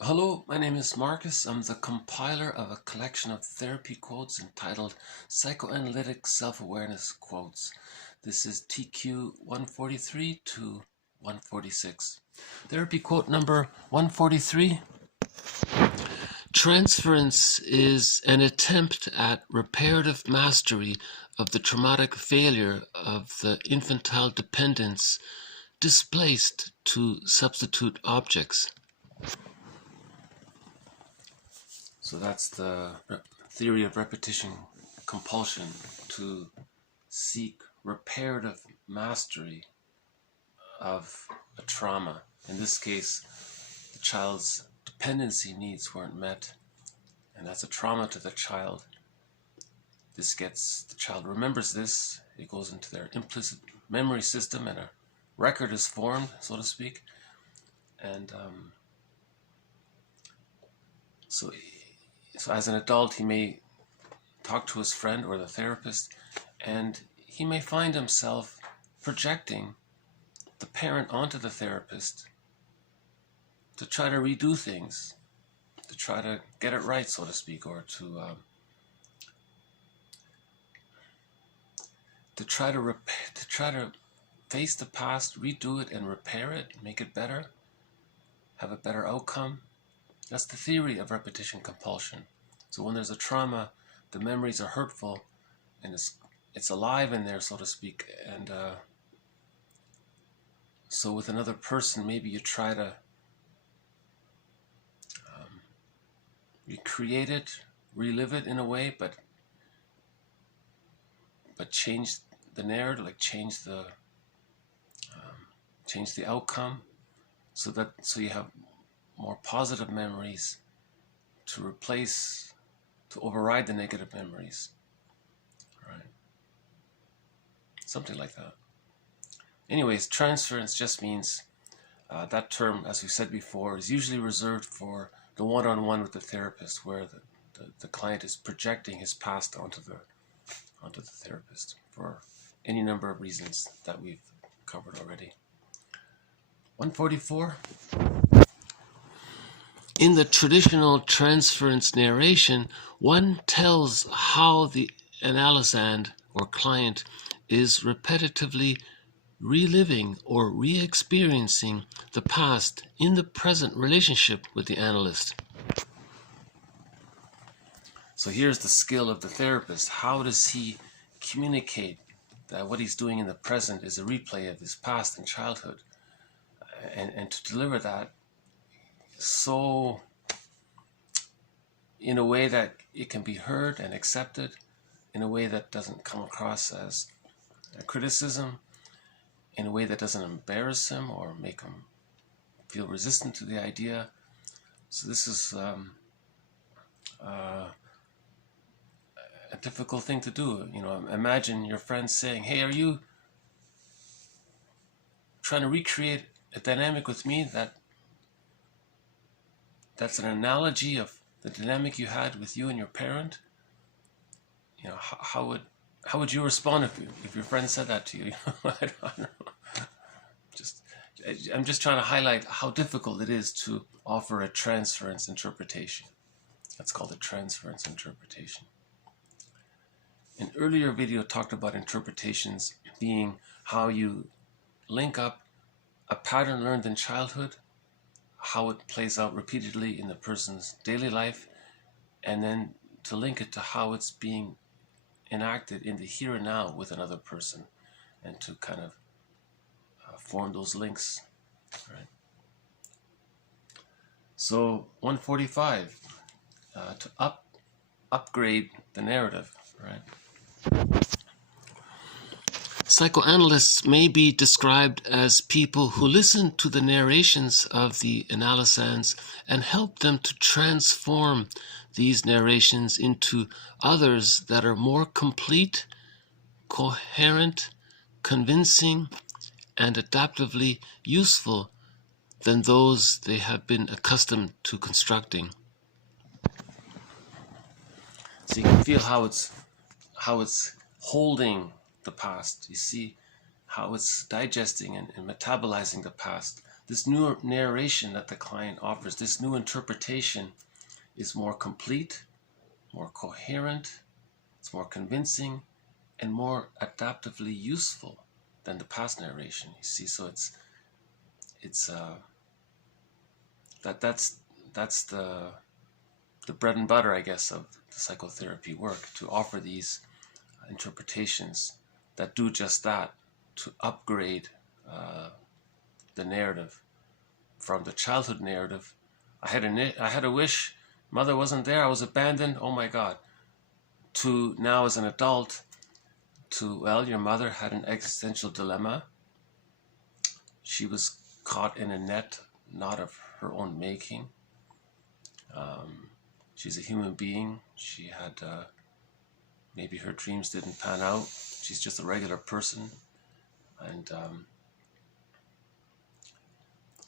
Hello, my name is Marcus. I'm the compiler of a collection of therapy quotes entitled Psychoanalytic Self-Awareness Quotes. This is TQ 143 to 146. Therapy quote number 143. Transference is an attempt at reparative mastery of the traumatic failure of the infantile dependence displaced to substitute objects. So that's the theory of repetition compulsion, to seek reparative mastery of a trauma. In this case, the child's dependency needs weren't met, and that's a trauma to the child. The child remembers this, it goes into their implicit memory system, and a record is formed, so to speak. And so as an adult, he may talk to his friend or the therapist, and he may find himself projecting the parent onto the therapist to try to redo things, to try to get it right, so to speak, or to try to face the past, redo it, and repair it, make it better, have a better outcome. That's the theory of repetition compulsion. So when there's a trauma, the memories are hurtful, and it's alive in there, so to speak. And so with another person, maybe you try to recreate it, relive it in a way, but change the narrative, like change the outcome, so you have more positive memories to override the negative memories, right? Something like that. Anyways, transference just means that term, as we said before, is usually reserved for the one-on-one with the therapist, where the client is projecting his past onto the therapist for any number of reasons that we've covered already. 144. In the traditional transference narration, one tells how the analysand or client is repetitively reliving or re-experiencing the past in the present relationship with the analyst. So here's the skill of the therapist. How does he communicate that what he's doing in the present is a replay of his past and childhood? And to deliver that so in a way that it can be heard and accepted, in a way that doesn't come across as a criticism, in a way that doesn't embarrass him or make him feel resistant to the idea. So this is a difficult thing to do. You know, imagine your friend saying, "Hey, are you trying to recreate a dynamic with me that's an analogy of the dynamic you had with you and your parent?" You know, how would you respond if your friend said that to you? I don't know. I'm just trying to highlight how difficult it is to offer a transference interpretation. That's called a transference interpretation. An earlier video talked about interpretations being how you link up a pattern learned in childhood, how it plays out repeatedly in the person's daily life, and then to link it to how it's being enacted in the here and now with another person, and to kind of form those links, right? So 145, to upgrade the narrative, right? Psychoanalysts may be described as people who listen to the narrations of the analysands and help them to transform these narrations into others that are more complete, coherent, convincing, and adaptively useful than those they have been accustomed to constructing. So you can feel how it's holding the past. You see how it's digesting and metabolizing the past. this new narration that the client offers, this new interpretation, is more complete, more coherent, it's more convincing, and more adaptively useful than the past narration. You see, so that's the bread and butter, I guess, of the psychotherapy work, to offer these interpretations that do just that, to upgrade the narrative from the childhood narrative. I had a wish, mother wasn't there, I was abandoned, oh my God, to now as an adult, to, well, your mother had an existential dilemma. She was caught in a net not of her own making. She's a human being. She had, maybe her dreams didn't pan out. She's just a regular person. And,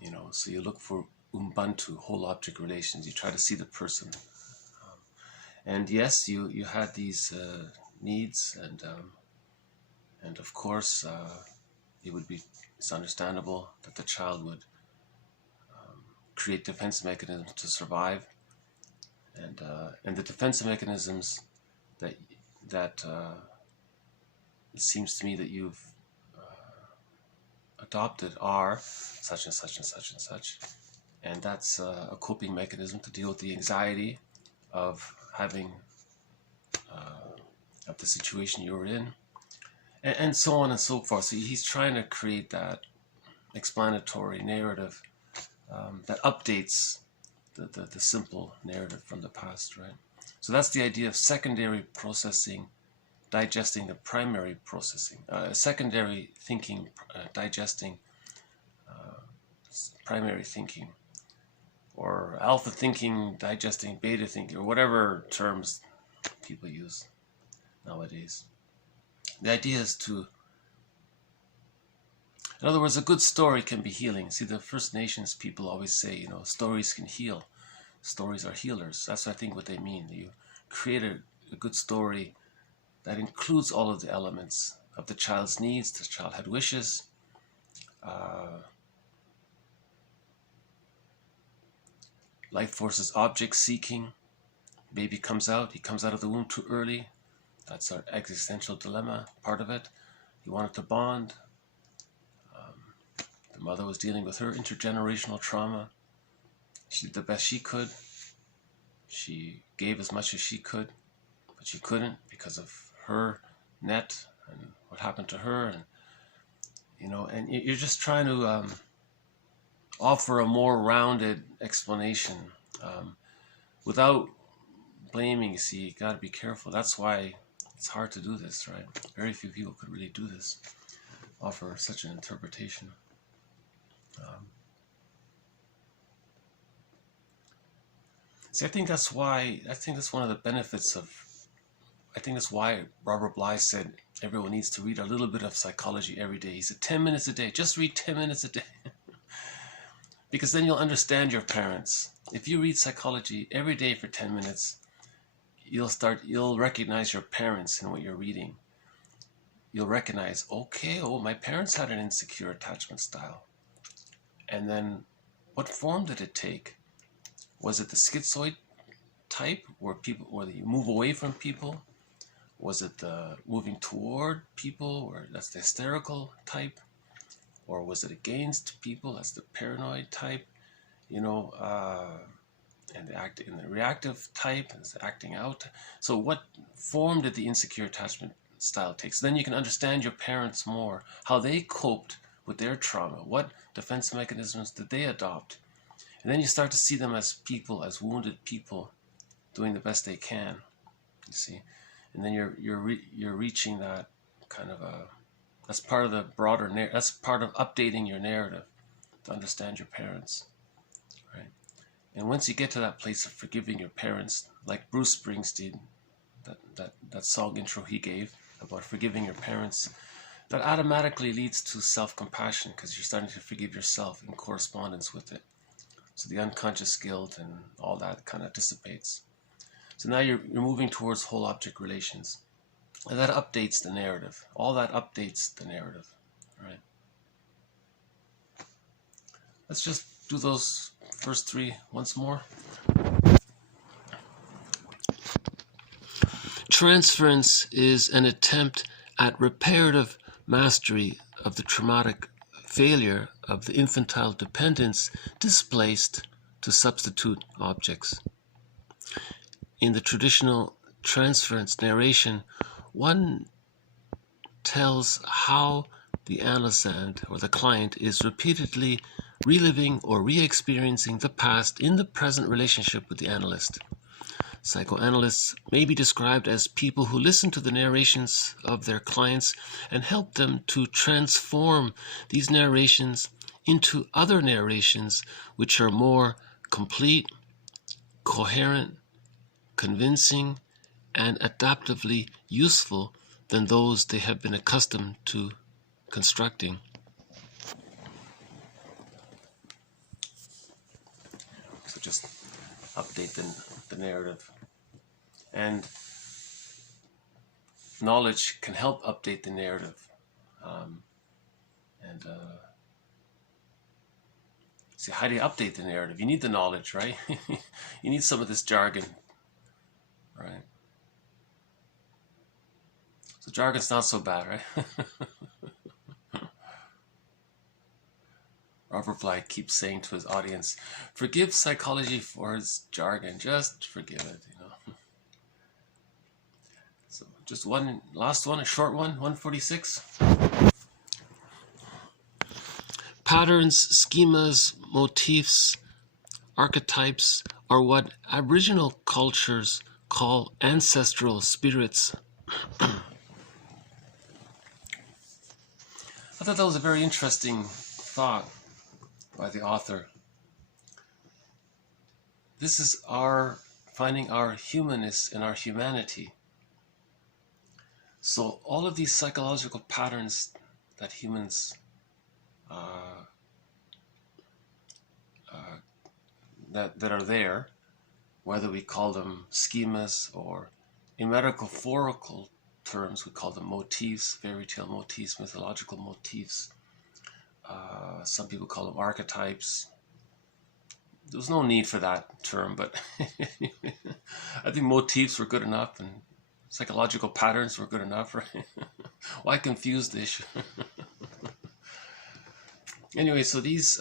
you know, so you look for Ubuntu, whole object relations. You try to see the person. And yes, you had these needs, and of course, it's understandable that the child would create defense mechanisms to survive, and the defense mechanisms that it seems to me that you've adopted are such and such and such and such, and that's a coping mechanism to deal with the anxiety of having of the situation you're in, and so on and so forth. So he's trying to create that explanatory narrative that updates the simple narrative from the past, right? So that's the idea of secondary processing digesting the primary processing, secondary thinking digesting primary thinking, or alpha thinking digesting beta thinking, or whatever terms people use nowadays. The idea is to, in other words, a good story can be healing. See, the First Nations people always say, you know, stories can heal. Stories are healers. That's, I think, what they mean. You create a good story that includes all of the elements of the child's needs. The child had wishes. Life forces object seeking. Baby comes out. He comes out of the womb too early. That's our existential dilemma, part of it. He wanted to bond. The mother was dealing with her intergenerational trauma. She did the best she could. She gave as much as she could, but she couldn't because of her net and what happened to her. And, you know, and you're just trying to offer a more rounded explanation without blaming. You see, you got to be careful. That's why it's hard to do this, right? Very few people could really do this, offer such an interpretation. See, I think that's one of the benefits of, I think that's why Robert Bly said everyone needs to read a little bit of psychology every day. He said 10 minutes a day, just read 10 minutes a day. Because then you'll understand your parents. If you read psychology every day for 10 minutes, you'll recognize your parents in what you're reading. You'll recognize, okay, oh, my parents had an insecure attachment style. And then what form did it take? Was it the schizoid type where you move away from people? Was it the moving toward people, where that's the hysterical type? Or was it against people? That's the paranoid type, you know, and the reactive type is the acting out. So what form did the insecure attachment style take? So then you can understand your parents more, how they coped with their trauma. What defense mechanisms did they adopt? And then you start to see them as people, as wounded people, doing the best they can. You see, and then you're reaching that kind of a. That's part of the broader. That's part of updating your narrative to understand your parents, right? And once you get to that place of forgiving your parents, like Bruce Springsteen, that song intro he gave about forgiving your parents, that automatically leads to self-compassion because you're starting to forgive yourself in correspondence with it. So the unconscious guilt and all that kind of dissipates. So now you're moving towards whole object relations. And that updates the narrative. All that updates the narrative, right? Let's just do those first three once more. Transference is an attempt at reparative mastery of the traumatic failure of the infantile dependence displaced to substitute objects. In the traditional transference narration, one tells how the analysand, or the client, is repeatedly reliving or re-experiencing the past in the present relationship with the analyst. Psychoanalysts may be described as people who listen to the narrations of their clients and help them to transform these narrations into other narrations which are more complete, coherent, convincing, and adaptively useful than those they have been accustomed to constructing. So just update the narrative. And knowledge can help update the narrative. See, how do you update the narrative? You need the knowledge, right? You need some of this jargon, right? So jargon's not so bad, right? Robert Bly keeps saying to his audience, forgive psychology for its jargon, just forgive it, you know. So just one, last one, a short one, 146. Patterns, schemas, motifs, archetypes are what Aboriginal cultures call ancestral spirits. I thought that was a very interesting thought by the author. This is our finding our humanness and our humanity. So all of these psychological patterns that humans that are there, whether we call them schemas or in metaphorical terms we call them motifs, fairy tale motifs, mythological motifs. Some people call them archetypes. There's no need for that term, but I think motifs were good enough and psychological patterns were good enough, right? Why confuse the issue? Anyway, so these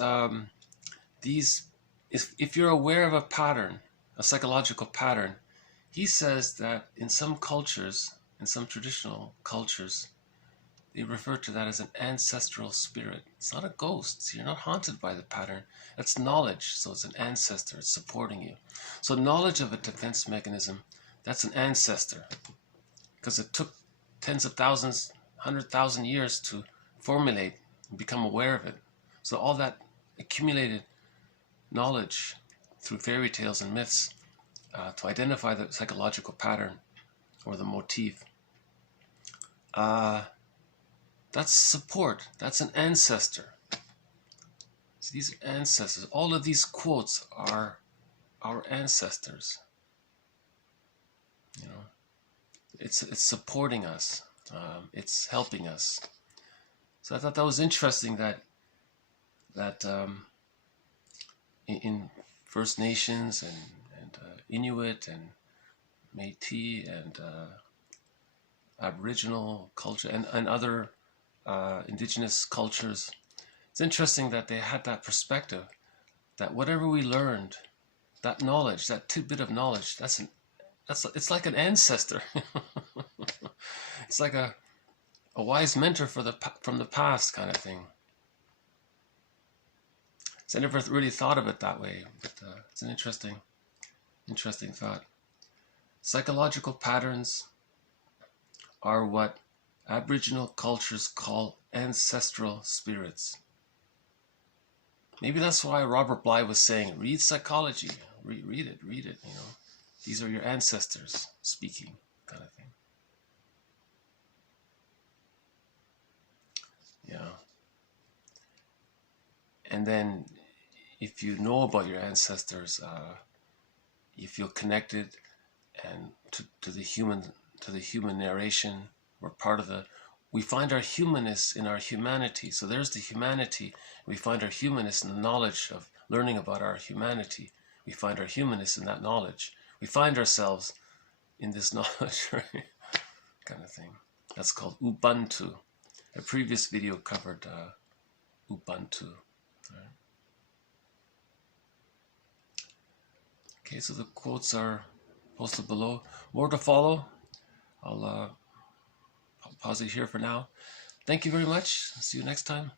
if you're aware of a pattern, a psychological pattern, he says that in some cultures, in some traditional cultures, they refer to that as an ancestral spirit. It's not a ghost. So you're not haunted by the pattern. That's knowledge. So it's an ancestor. It's supporting you. So knowledge of a defense mechanism, that's an ancestor. Because it took tens of thousands, 100,000 years to formulate and become aware of it. So all that accumulated knowledge through fairy tales and myths to identify the psychological pattern or the motif. That's support. That's an ancestor. So these are ancestors. All of these quotes are our ancestors. You know, it's supporting us. It's helping us. So I thought that was interesting that in First Nations and Inuit and Métis and Aboriginal culture and other indigenous cultures, it's interesting that they had that perspective that whatever we learned, that knowledge, that tidbit of knowledge, it's like an ancestor. It's like a wise mentor from the past kind of thing. So I never really thought of it that way, but it's an interesting thought. Psychological patterns are what Aboriginal cultures call ancestral spirits. Maybe that's why Robert Bly was saying, read psychology, read it, you know. These are your ancestors speaking, kind of thing. Yeah. And then if you know about your ancestors, you feel connected and to the human narration. We're part of we find our humanness in our humanity. So there's the humanity. We find our humanness in the knowledge of learning about our humanity. We find our humanness in that knowledge. We find ourselves in this knowledge, right? Kind of thing. That's called Ubuntu. A previous video covered Ubuntu. Right? Okay, so the quotes are posted below. More to follow. I'll pause it here for now. Thank you very much. See you next time.